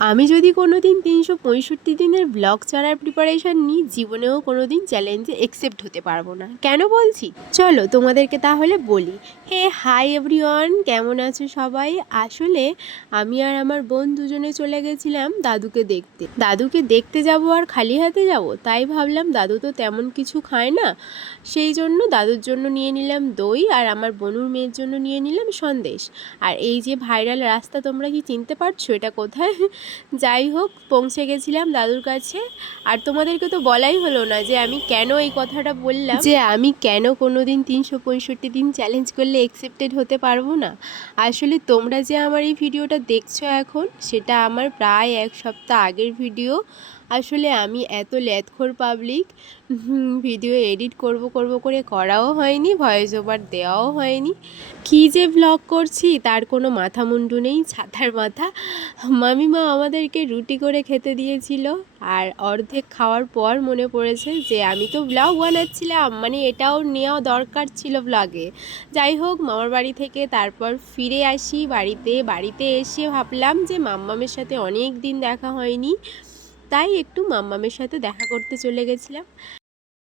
আমি যদি কোনো দিন ৩৬৫ দিনের ব্লগ ছাড়ার প্রিপারেশান নিই, জীবনেও কোনো দিন চ্যালেঞ্জে একসেপ্ট হতে পারবো না। কেন বলছি? চলো তোমাদেরকে তাহলে বলি। হাই এভরিওয়ান, কেমন আছো সবাই? আসলে আমি আর আমার বোন দুজনে চলে গেছিলাম দাদুকে দেখতে। দাদুকে দেখতে যাব আর খালি হাতে যাব, তাই ভাবলাম দাদু তো তেমন কিছু খায় না, সেই জন্য দাদুর জন্য নিয়ে নিলাম দই, আর আমার বোনুর মেয়ের জন্য নিয়ে নিলাম সন্দেশ। আর এই যে ভাইরাল রাস্তা, তোমরা কি চিনতে পারছো এটা কোথায়? যাই হোক, পৌঁছে গেছিলাম দাদুর কাছে। আর তোমাদেরকে তো বলাই হলো না যে আমি কেন এই কথাটা বললাম, যে আমি কেন কোনো দিন ৩৬৫ দিন চ্যালেঞ্জ করলে একসেপ্টেড হতে পারবো না। আসলে তোমরা যে আমার এই ভিডিওটা দেখছো এখন, সেটা আমার প্রায় 1 সপ্তাহ আগের ভিডিও। আসলে আমি এত ল্যাদখোর পাবলিক, ভিডিও এডিট করব করে করাও হয়নি, ভয়েস ওভার দেওয়াও হয়নি। কী যে ভ্লগ করছি তার কোনো মাথা মুন্ডু নেই, ছাতার মাথা। মামিমা আমাদেরকে রুটি করে খেতে দিয়েছিল, আর অর্ধেক খাওয়ার পর মনে পড়েছে যে আমি তো ব্লগ বানাচ্ছিলাম, মানে এটাও নেওয়া দরকার ছিল ব্লগে। যাই হোক, মামার বাড়ি থেকে তারপর ফিরে আসি বাড়িতে এসে ভাবলাম যে মাম্মামের সাথে অনেক দিন দেখা হয়নি, তাই একটু মাম্মামের সাথে দেখা করতে চলে গেছিলাম।